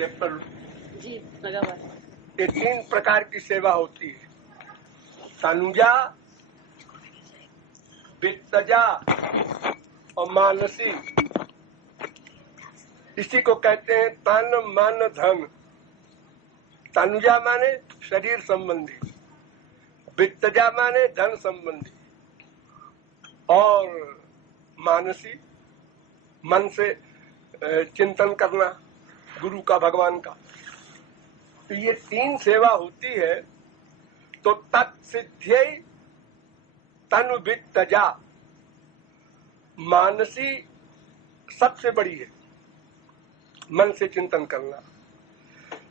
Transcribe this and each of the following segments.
Paper जी लगा हुआ है। ये 3 प्रकार की सेवा होती है, तनुजा, वित्तजा और मानसी। इसी को कहते हैं तन मन धन। तनुजा माने शरीर संबंधी, वित्तजा माने धन संबंधी, और मानसी मन से चिंतन करना गुरु का, भगवान का। तो ये 3 सेवा होती है। तो तत्सिद्ध्यै तनु वित्तजा, मानसी सबसे बड़ी है, मन से चिंतन करना।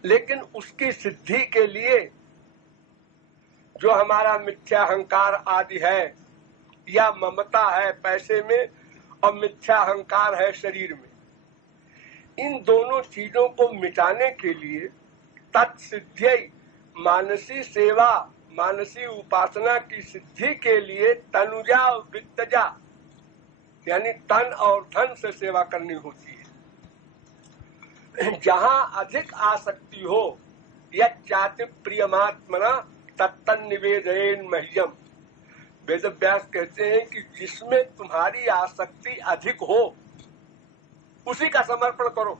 लेकिन उसकी सिद्धि के लिए जो हमारा मिथ्या अहंकार आदि है, या ममता है पैसे में और मिथ्या अहंकार है शरीर में, इन दोनों चीजों को मिटाने के लिए तत्सिद्ध्यै, मानसी सेवा, मानसी उपासना की सिद्धि के लिए तनुजा और वित्तजा यानी तन और धन से सेवा करनी होती है। जहां अधिक आसक्ति हो, यच्चाति प्रियमात्मना तत्तन निवेदयेन मह्यम। वेद व्यास कहते हैं कि जिसमें तुम्हारी आसक्ति अधिक हो उसी का समर्पण करो।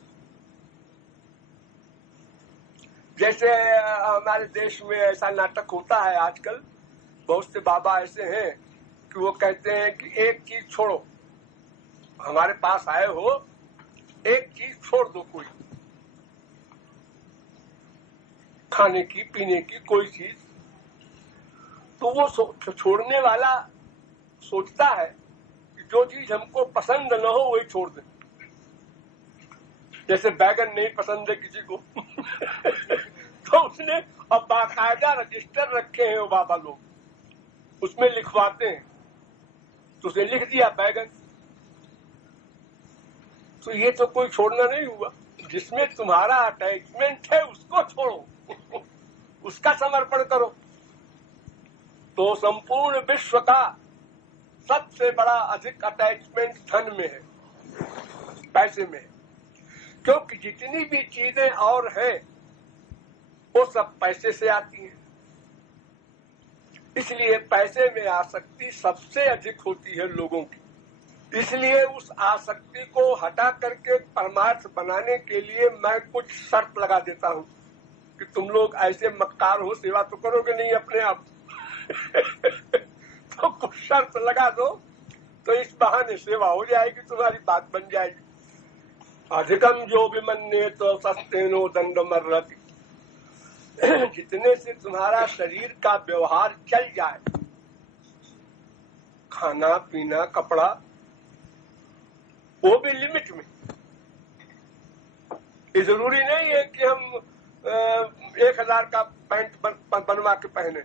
जैसे हमारे देश में ऐसा नाटक होता है आजकल, बहुत से बाबा ऐसे हैं कि वो कहते हैं कि एक चीज छोड़ो, हमारे पास आए हो, एक चीज छोड़ दो, कोई खाने की पीने की कोई चीज। तो वो छोड़ने वाला सोचता है कि जो चीज हमको पसंद न हो वही छोड़ दे। जैसे बैगन नहीं पसंद है किसी को तो उसने अब बाकायदा रजिस्टर रखे हैं वो बाबा लोग, उसमें लिखवाते हैं, तो उसने लिख दिया बैगन। तो ये तो कोई छोड़ना नहीं हुआ। जिसमें तुम्हारा अटैचमेंट है उसको छोड़ो उसका समर्पण करो। तो संपूर्ण विश्व का सबसे बड़ा अधिक अटैचमेंट धन में है, पैसे में है। क्योंकि जितनी भी चीजें और हैं वो सब पैसे से आती हैं, इसलिए पैसे में आसक्ति सबसे अधिक होती है लोगों की। इसलिए उस आसक्ति को हटा करके परमार्थ बनाने के लिए मैं कुछ शर्त लगा देता हूं कि तुम लोग ऐसे मक्कार हो, सेवा तो करोगे नहीं अपने आप तो कुछ शर्त लगा दो तो इस बहाने सेवा हो जाएगी, तुम्हारी बात बन जाएगी। अधिकम जो विमन्ये तो सस्तेनो दंडमर्रति। जितने से तुम्हारा शरीर का व्यवहार चल जाए, खाना पीना कपड़ा, वो भी लिमिट में। ये जरूरी नहीं है कि हम 1000 का पैंट बनवा के पहने।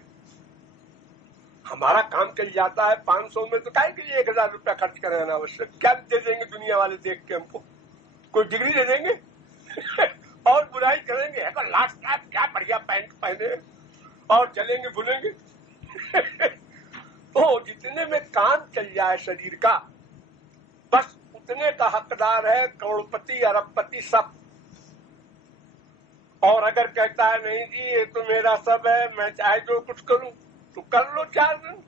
हमारा काम चल जाता है 500 में, तो काहे के लिए 1000 रुपया खर्च कराना आवश्यक? क्या दे देंगे दुनिया वाले देख के हमको? कोई डिग्री दे देंगे और बुराई करेंगे, लास्ट टाइम क्या बढ़िया पैंट पहने और चलेंगे भूलेंगे तो जितने में काम चल जाए शरीर का, बस उतने का हकदार है करोड़पति अरबपति सब। और अगर कहता है नहीं जी ये तो मेरा सब है, मैं चाहे जो कुछ करूं, तो कर लो 4 दिन,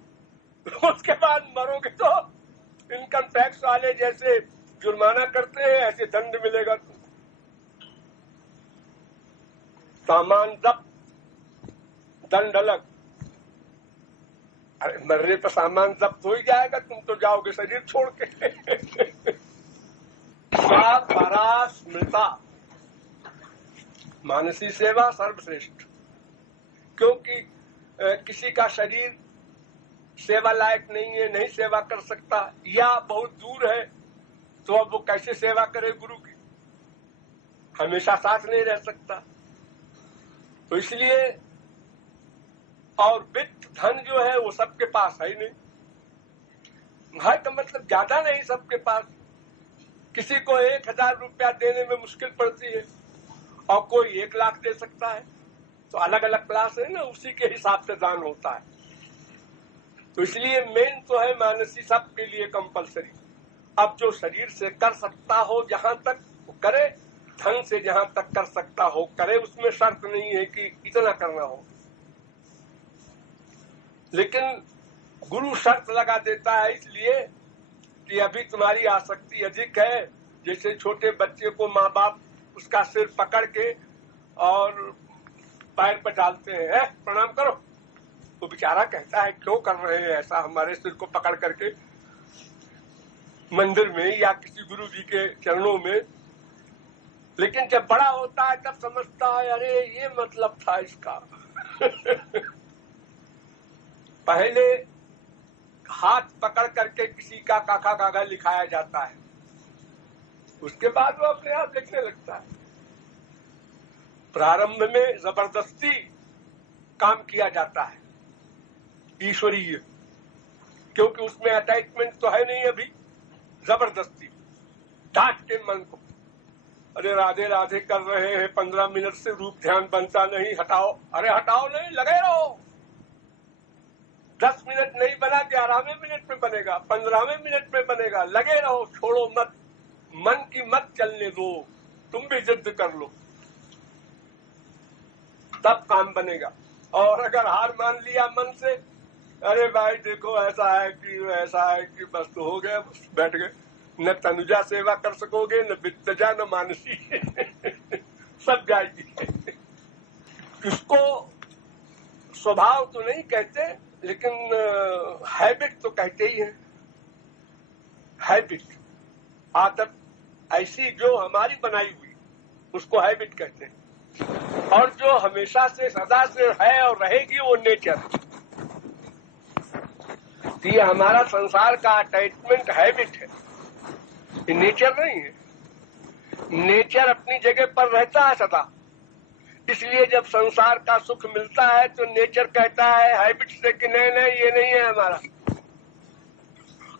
उसके बाद मरोगे तो इनकम टैक्स वाले जैसे जुर्माना करते हैं ऐसे दंड मिलेगा। सामान जब्त, दंड अलग। अरे मरने पर सामान जब्त हो ही जाएगा, तुम तो जाओगे शरीर छोड़ के परास्मृता, मानसी सेवा सर्वश्रेष्ठ। क्योंकि किसी का शरीर सेवा लायक नहीं है, नहीं सेवा कर सकता, या बहुत दूर है, तो अब वो कैसे सेवा करे गुरु की? हमेशा साथ नहीं रह सकता। तो इसलिए, और वित्त धन जो है वो सबके पास है ही नहीं। है का मतलब ज्यादा नहीं सबके पास। किसी को 1000 रुपया देने में मुश्किल पड़ती है और कोई 1 लाख दे सकता है। तो अलग अलग क्लास है ना, उसी के हिसाब से दान होता है। तो इसलिए मेन तो है मानसी सबके लिए कंपलसरी। अब जो शरीर से कर सकता हो जहां तक वो करे, ढंग से जहां तक कर सकता हो करे, उसमें शर्त नहीं है कि इतना करना हो। लेकिन गुरु शर्त लगा देता है इसलिए कि अभी तुम्हारी आसक्ति अधिक है। जैसे छोटे बच्चे को माँ बाप उसका सिर पकड़ के और पैर पर डालते हैं, प्रणाम करो, तो बेचारा कहता है क्यों कर रहे हैं ऐसा हमारे सिर को पकड़ करके मंदिर में या किसी गुरु जी के चरणों में। लेकिन जब बड़ा होता है तब समझता है अरे ये मतलब था इसका। पहले हाथ पकड़ करके किसी का काका काका लिखाया जाता है, उसके बाद वो अपने आप लिखने लगता है। प्रारंभ में जबरदस्ती काम किया जाता है ईश्वरीय, क्योंकि उसमें अटैचमेंट तो है नहीं अभी। जबरदस्ती डांट के मन को, अरे राधे राधे कर रहे हैं 15 मिनट से रूप ध्यान बनता नहीं, हटाओ। अरे हटाओ नहीं, लगे रहो। 10 मिनट नहीं बना 11वें मिनट में बनेगा, 15वें मिनट में बनेगा, लगे रहो, छोड़ो मत, मन की मत चलने दो, तुम भी जिद कर लो, तब काम बनेगा। और अगर हार मान लिया मन से, अरे भाई देखो ऐसा है कि ऐसा है कि बस तो हो गया, बस बैठ गए, न तनुजा सेवा कर सकोगे, न वित्तजा, न मानसी। सब जाएगी। इसको स्वभाव तो नहीं कहते, लेकिन हैबिट तो कहते ही है। हैबिट, आदत ऐसी जो हमारी बनाई हुई, उसको हैबिट कहते हैं। और जो हमेशा से सदा से है और रहेगी वो नेचर। ये हमारा संसार का अटैचमेंट हैबिट है, ये नेचर नहीं है। नेचर अपनी जगह पर रहता है सदा, इसलिए जब संसार का सुख मिलता है तो नेचर कहता है हैबिट से कि नहीं नहीं ये नहीं है हमारा।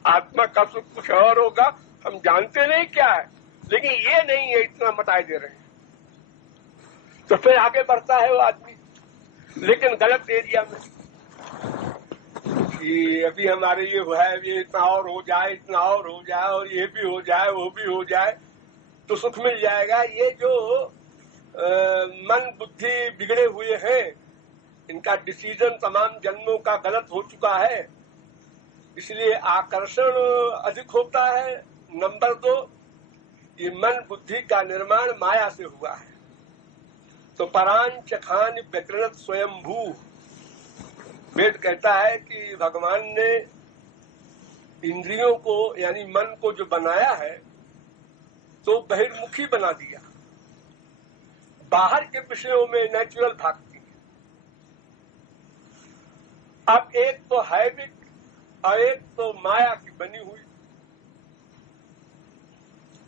आत्मा का सुख कुछ और होगा, हम जानते नहीं क्या है, लेकिन ये नहीं है, इतना बताए दे रहे हैं। तो फिर आगे बढ़ता है वो आदमी, लेकिन गलत एरिया में कि अभी हमारे ये है, ये इतना और हो जाए, इतना और हो जाए, और ये भी हो जाए, वो भी हो जाए तो सुख मिल जाएगा। ये जो मन बुद्धि बिगड़े हुए हैं, इनका डिसीजन तमाम जन्मों का गलत हो चुका है, इसलिए आकर्षण अधिक होता है। नंबर 2, ये मन बुद्धि का निर्माण माया से हुआ है। तो परांच खान व्यकृत स्वयंभू, वेद कहता है कि भगवान ने इंद्रियों को यानी मन को जो बनाया है तो बहिर्मुखी बना दिया, बाहर के विषयों में नेचुरल भागती है। अब एक तो हैबिट और एक तो माया की बनी हुई,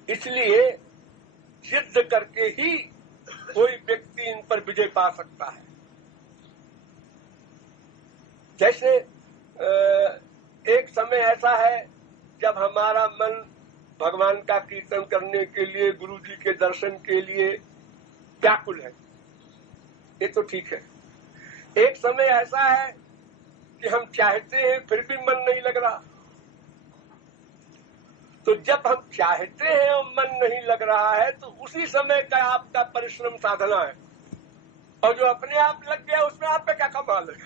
इसलिए जिद करके ही कोई व्यक्ति इन पर विजय पा सकता है। जैसे एक समय ऐसा है जब हमारा मन भगवान का कीर्तन करने के लिए, गुरु जी के दर्शन के लिए व्याकुल है, ये तो ठीक है। एक समय ऐसा है कि हम चाहते हैं फिर भी मन नहीं लग रहा। तो जब हम चाहते हैं और मन नहीं लग रहा है तो उसी समय का आपका परिश्रम साधना है, और जो अपने आप लग गया उसमें आप पे क्या कमाल है।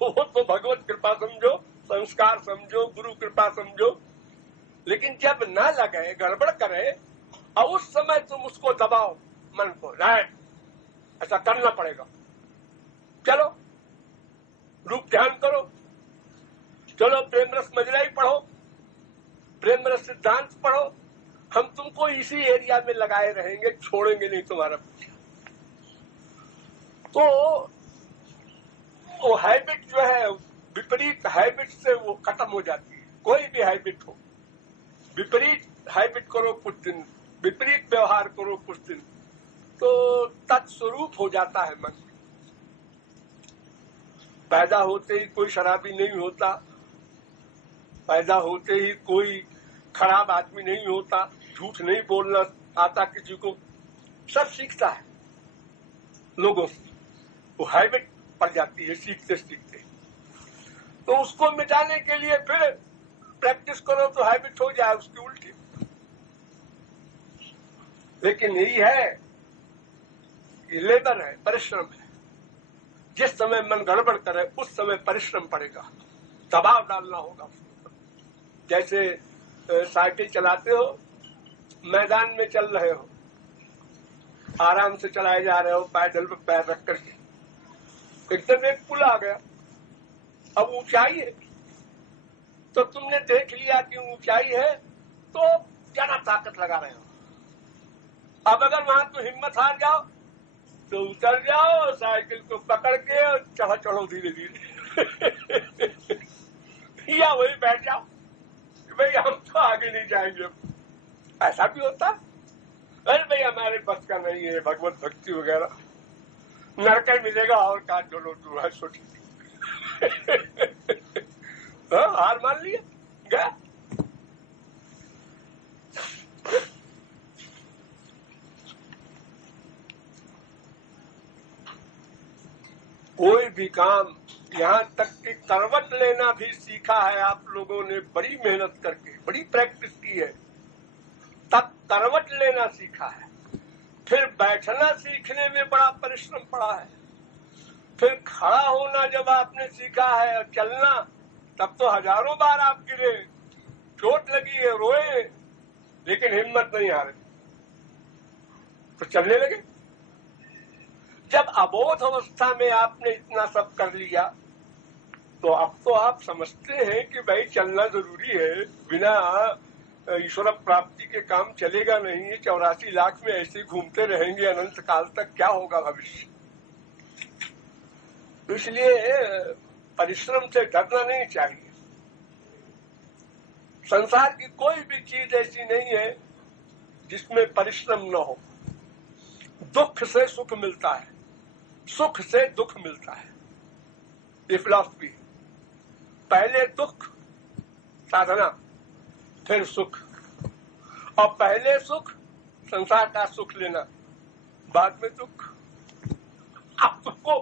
वो तो भगवत कृपा समझो, संस्कार समझो, गुरु कृपा समझो। लेकिन जब न लगे, गड़बड़ करे, और उस समय तुम उसको दबाओ मन को, नहीं ऐसा करना पड़ेगा, चलो रूप ध्यान करो, चलो प्रेम रस मजराई पढ़ो, प्रेम रस सिद्धांत पढ़ो, हम तुमको इसी एरिया में लगाए रहेंगे, छोड़ेंगे नहीं तुम्हारा पीछा। तो वो हैबिट जो है, विपरीत हैबिट से वो खत्म हो जाती है। कोई भी हैबिट हो, विपरीत हैबिट करो कुछ दिन, विपरीत व्यवहार करो कुछ दिन, तो तत्स्वरूप हो जाता है मन। पैदा होते ही कोई शराबी नहीं होता, पैदा होते ही कोई खराब आदमी नहीं होता, झूठ नहीं बोलना आता किसी को, सब सीखता है लोगों से। वो हैबिट पड़ जाती है सीखते सीखते। तो उसको मिटाने के लिए फिर प्रैक्टिस करो तो हैबिट हो जाए उसकी उल्टी। लेकिन यही है कि लेबर है, परिश्रम है। जिस समय मन गड़बड़ करे उस समय परिश्रम पड़ेगा, दबाव डालना होगा उसको। जैसे साइकिल चलाते हो, मैदान में चल रहे हो, आराम से चलाए जा रहे हो, पैडल पे पैर रख करके, एकदम एक पुल आ गया, अब ऊंचाई है, तो तुमने देख लिया कि ऊंचाई है तो ज्यादा ताकत लगा रहे हो। अब अगर वहां तो हिम्मत हार जाओ तो उतर जाओ, साइकिल को पकड़ के और चढ़ो धीरे धीरे या वही बैठ जाओ कि भाई हम तो आगे नहीं जाएंगे। ऐसा भी होता, अरे भाई हमारे बस का नहीं है भगवत भक्ति वगैरह, नरक मिलेगा और काट जोड़ो दूर छोटी हार मान लिया गया। कोई भी काम, यहाँ तक कि करवट लेना भी सीखा है आप लोगों ने, बड़ी मेहनत करके, बड़ी प्रैक्टिस की है, तब करवट लेना सीखा है। फिर बैठना सीखने में बड़ा परिश्रम पड़ा है। फिर खड़ा होना जब आपने सीखा है और चलना, तब तो हजारों बार आप गिरे, चोट लगी है, रोए, लेकिन हिम्मत नहीं हारे, तो चलने लगे। जब अबोध अवस्था में आपने इतना सब कर लिया तो अब तो आप समझते हैं कि भाई चलना जरूरी है, बिना ईश्वर प्राप्ति के काम चलेगा नहीं। 84 लाख में ऐसे घूमते रहेंगे अनंत काल तक, क्या होगा भविष्य। तो इसलिए परिश्रम से डरना नहीं चाहिए। संसार की कोई भी चीज ऐसी नहीं है जिसमें परिश्रम न हो। दुख से सुख मिलता है, सुख से दुख मिलता है, ये फिलॉसफी है। पहले दुख साधना, फिर सुख, और पहले सुख संसार का सुख लेना, बाद में दुख। आप तुमको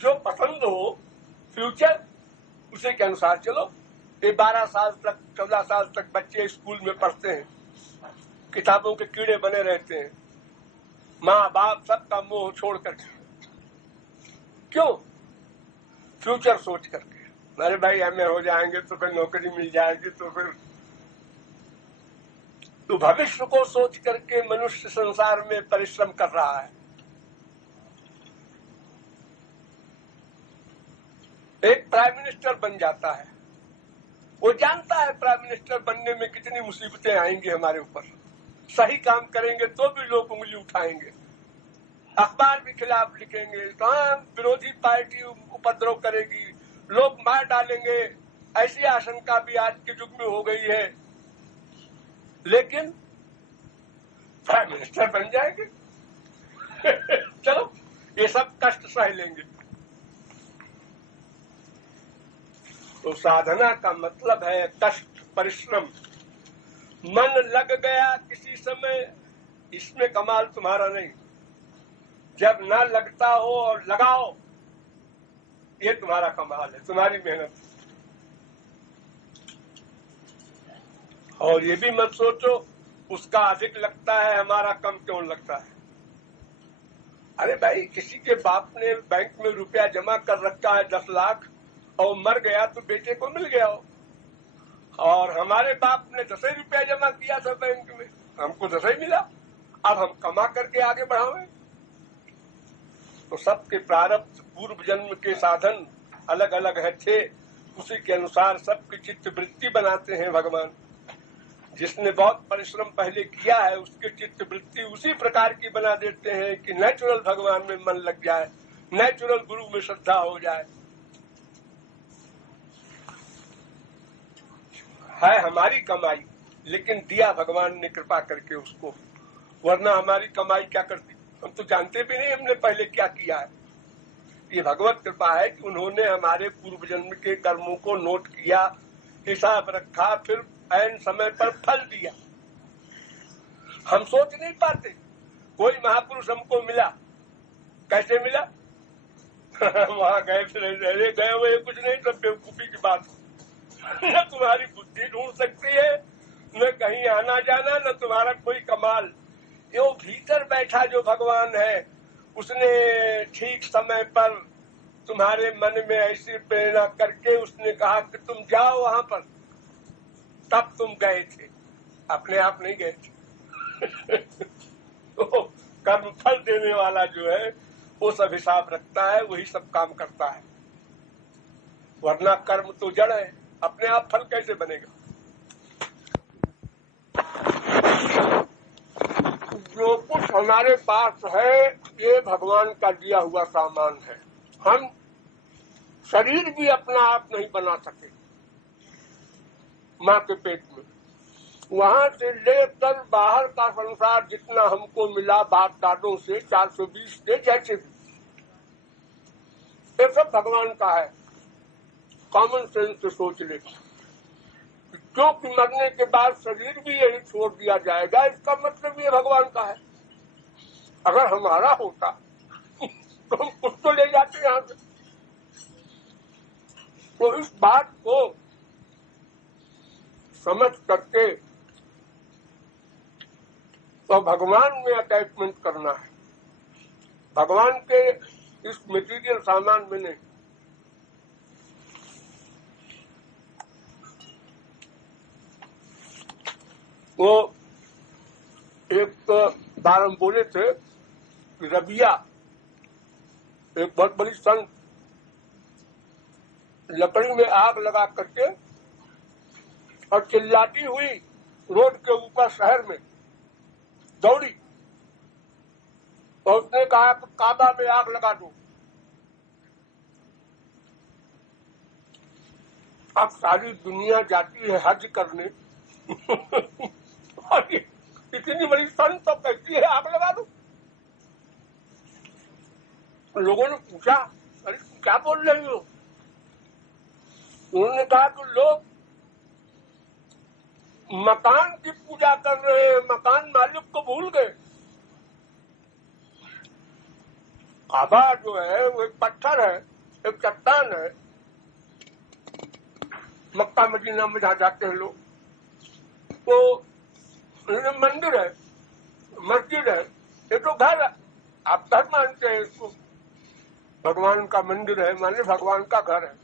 जो पसंद हो फ्यूचर, उसी के अनुसार चलो। ये 12 साल तक 14 साल तक बच्चे स्कूल में पढ़ते हैं, किताबों के कीड़े बने रहते हैं, माँ बाप सबका मोह छोड़ करके। क्यों? फ्यूचर सोच करके। अरे भाई एमए हो जाएंगे तो फिर नौकरी मिल जाएगी, तो फिर तो भविष्य को सोच करके मनुष्य संसार में परिश्रम कर रहा है। एक प्राइम मिनिस्टर बन जाता है, वो जानता है प्राइम मिनिस्टर बनने में कितनी मुसीबतें आएंगी हमारे ऊपर। सही काम करेंगे तो भी लोग उंगली उठाएंगे, अखबार भी खिलाफ लिखेंगे, तमाम विरोधी पार्टी उपद्रव करेगी, लोग मार डालेंगे। ऐसी आशंका भी आज के युग में हो गई है, लेकिन प्राइम मिनिस्टर बन जाएंगे चलो ये सब कष्ट सह लेंगे। तो साधना का मतलब है कष्ट, परिश्रम। मन लग गया किसी समय, इसमें कमाल तुम्हारा नहीं। जब ना लगता हो और लगाओ, ये तुम्हारा कमाल है, तुम्हारी मेहनत। और ये भी मत सोचो उसका अधिक लगता है, हमारा कम क्यों लगता है। अरे भाई, किसी के बाप ने बैंक में रुपया जमा कर रखा है 10 लाख और मर गया तो बेटे को मिल गया हो, और हमारे बाप ने 10 रुपया जमा किया था बैंक में, हमको 10 ही मिला। अब हम कमा करके आगे बढ़ावे। तो सबके प्रारब्ध, पूर्व जन्म के साधन अलग अलग है थे, उसी के अनुसार सबकी चित्त वृत्ति बनाते हैं भगवान। जिसने बहुत परिश्रम पहले किया है उसके चित्त वृत्ति उसी प्रकार की बना देते हैं कि नेचुरल भगवान में मन लग जाए, नेचुरल गुरु में श्रद्धा हो जाए। है हमारी कमाई, लेकिन दिया भगवान ने कृपा करके उसको, वरना हमारी कमाई क्या करती, हम तो जानते भी नहीं हमने पहले क्या किया है। ये भगवत कृपा है कि उन्होंने हमारे पूर्व जन्म के कर्मों को नोट किया, हिसाब रखा, फिर ऐन समय पर फल दिया। हम सोच नहीं पाते। कोई महापुरुष हमको मिला, कैसे मिला वहां गए, फिर गए हुए कुछ नहीं, सब बेवकूफी की बात। न तुम्हारी बुद्धि ढूंढ सकती है, न कहीं आना जाना, न तुम्हारा कोई कमाल। यो भीतर बैठा जो भगवान है उसने ठीक समय पर तुम्हारे मन में ऐसी प्रेरणा करके उसने कहा कि तुम जाओ वहां पर, तब तुम गए थे, अपने आप नहीं गए थे। तो कर्म फल देने वाला जो है वो सब हिसाब रखता है, वही सब काम करता है, वरना कर्म तो जड़ है, अपने आप फल कैसे बनेगा। जो कुछ हमारे पास है ये भगवान का दिया हुआ सामान है। हम शरीर भी अपना आप नहीं बना सके माँ के पेट में, वहां से लेकर बाहर का संसार जितना हमको मिला बाप दादों से 420 से जैसे भी, ये सब भगवान का है। कॉमन सेंस से सोच ले, क्योंकि मरने के बाद शरीर भी यही छोड़ दिया जाएगा, इसका मतलब ये भगवान का है। अगर हमारा होता तो हम कुछ तो ले जाते यहाँ से। तो इस बात को समझ करके तो भगवान में अटैचमेंट करना है, भगवान के इस मटेरियल सामान में नहीं। वो एक बार हम बोले थे कि रबिया एक बहुत बड़ी संत लकड़ी में आग लगा करके और चिल्लाती हुई रोड के ऊपर शहर में दौड़ी और उसने कहा कि काबा में आग लगा दो। अब सारी दुनिया जाती है हज करने और इतनी बड़ी संत तो कहती है आग लगा दो। लोगों ने पूछा, अरे क्या बोल रही हो? उन्होंने कहा कि लोग मकान की पूजा कर रहे हैं, मकान मालिक को भूल गए। काबा जो है वो एक पत्थर है, एक चट्टान है। मक्का मदीना में जहाँ जाते हैं लोग, तो मंदिर है, मस्जिद है, ये तो घर है, आप घर मानते हैं इसको, भगवान का मंदिर है माने भगवान का घर है।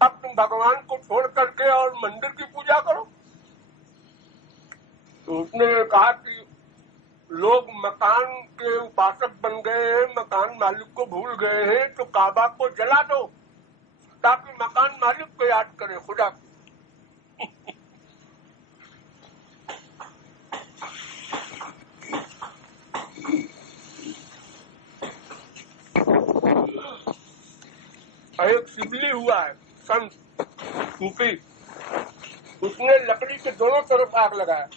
अब तुम भगवान को छोड़ करके और मंदिर की पूजा करो। तो उसने कहा कि लोग मकान के उपासक बन गए हैं, मकान मालिक को भूल गए हैं, तो काबा को जला दो ताकि मकान मालिक को याद करें, खुदा को। एक शिवली हुआ है संत सूफी, उसने लकड़ी के दोनों तरफ आग लगाया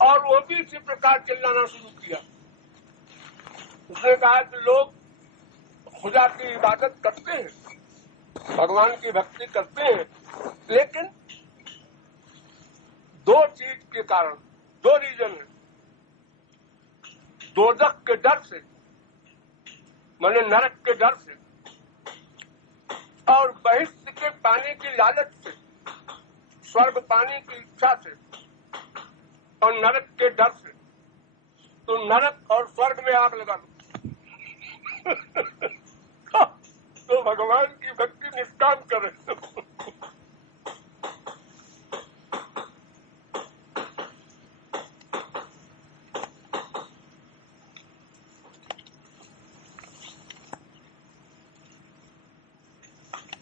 और वो भी इसी प्रकार चिल्लाना शुरू किया। उसने कहा कि लोग खुदा की इबादत करते हैं, भगवान की भक्ति करते हैं, लेकिन दो चीज के कारण, दो रीजन है। दोजख के डर से माने नरक के डर से, और बहिष्ठ के पाने की लालच से, स्वर्ग पाने की इच्छा से, और नरक के डर से। तो नरक और स्वर्ग में आग लगा दो तो भगवान की भक्ति निष्काम करे।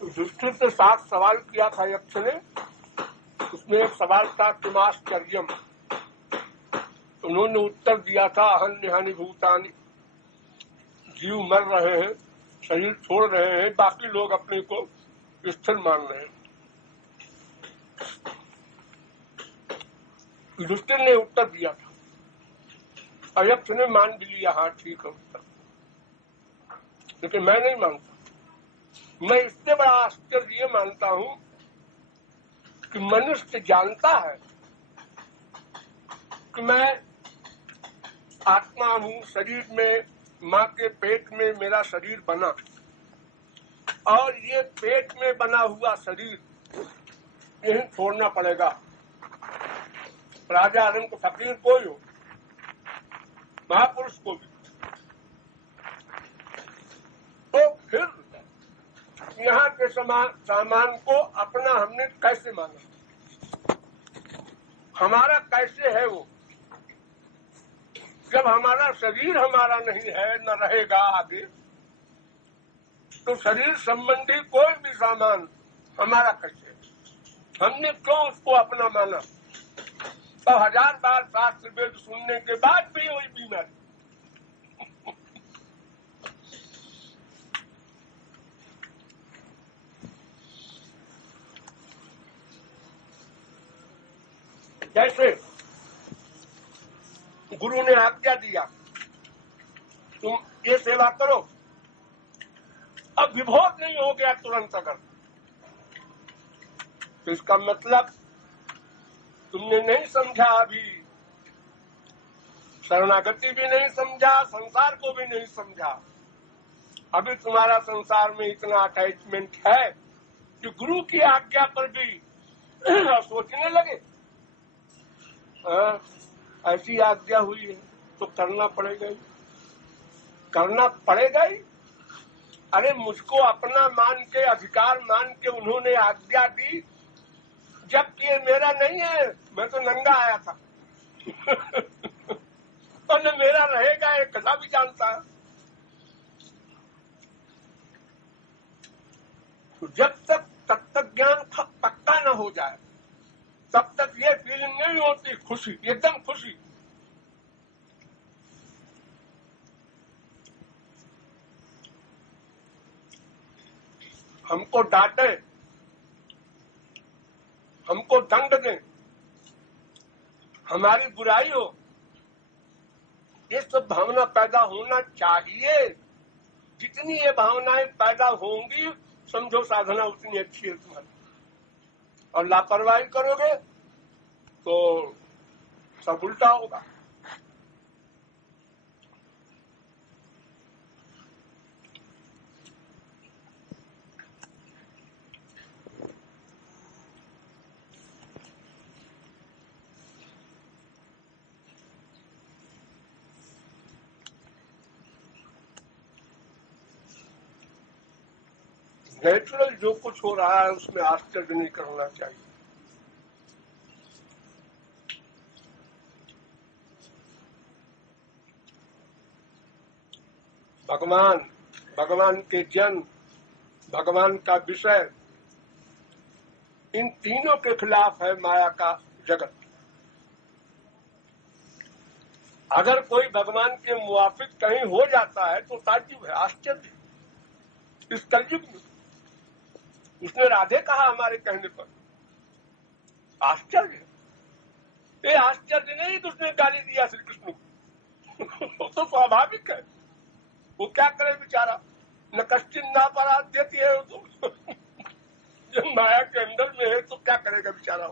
युधिष्ठिर से 7 सवाल किया था यक्ष ने। उसमें एक सवाल था किमाश्चर्यम, उन्होंने उत्तर दिया था अहन्यहानि भूतानि, जीव मर रहे हैं, शरीर छोड़ रहे हैं, बाकी लोग अपने को स्थिर मान रहे हैं। युधिष्ठिर ने उत्तर दिया था, अयक्ष ने मान भी लिया, हाँ ठीक है उत्तर, लेकिन मैं नहीं मानता। मैं इससे बड़ा आश्चर्य ये मानता हूं कि मनुष्य जानता है कि मैं आत्मा हूं, शरीर में, माँ के पेट में मेरा शरीर बना, और ये पेट में बना हुआ शरीर यही छोड़ना पड़ेगा। राजा रंग फकीर को ही हो, महापुरुष को भी। तो फिर यहाँ के सामान को अपना हमने कैसे माना, हमारा कैसे है वो? जब हमारा शरीर हमारा नहीं है, न रहेगा आगे, तो शरीर संबंधी कोई भी सामान हमारा कैसे है? हमने क्यों उसको अपना माना? तो 1000 बार शास्त्र वेद सुनने के बाद भी वही बीमारी। जैसे गुरु ने आज्ञा दिया तुम ये सेवा करो, अब विभोर नहीं हो गया तुरंत अगर, तो इसका मतलब तुमने नहीं समझा, अभी शरणागति भी नहीं समझा, संसार को भी नहीं समझा। अभी तुम्हारा संसार में इतना अटैचमेंट है कि गुरु की आज्ञा पर भी सोचने लगे ऐसी आज्ञा हुई है तो करना पड़ेगा ही, करना पड़ेगा ही। अरे मुझको अपना मान के, अधिकार मान के उन्होंने आज्ञा दी, जबकि ये मेरा नहीं है, मैं तो नंगा आया था और न मेरा रहेगा ये कदा भी जानता है। तो जब तक तत्व ज्ञान पक्का न हो जाए तब तक ये फीलिंग नहीं होती खुशी, एकदम खुशी। हमको डांटे, हमको दंड दें, हमारी बुराई हो, ये सब भावना पैदा होना चाहिए। जितनी ये भावनाएं पैदा होंगी समझो साधना उतनी अच्छी है तुम्हारी। और लापरवाही करोगे तो सब उल्टा होगा। नेचुरल जो कुछ हो रहा है उसमें आश्चर्य नहीं करना चाहिए। भगवान के जन्म, भगवान का विषय, इन तीनों के खिलाफ है माया का जगत। अगर कोई भगवान के मुवाफिक कहीं हो जाता है तो ताज्जुब है, आश्चर्य। इस कलयुग में उसने राधे कहा हमारे कहने पर, आश्चर्य। ये आश्चर्य नहीं कि उसने गाली दिया श्री कृष्ण को तो स्वाभाविक है। वो क्या करे बेचारा, न कश्चिन ना पराध्यति है तो जब माया के अंदर में है तो क्या करेगा बेचारा।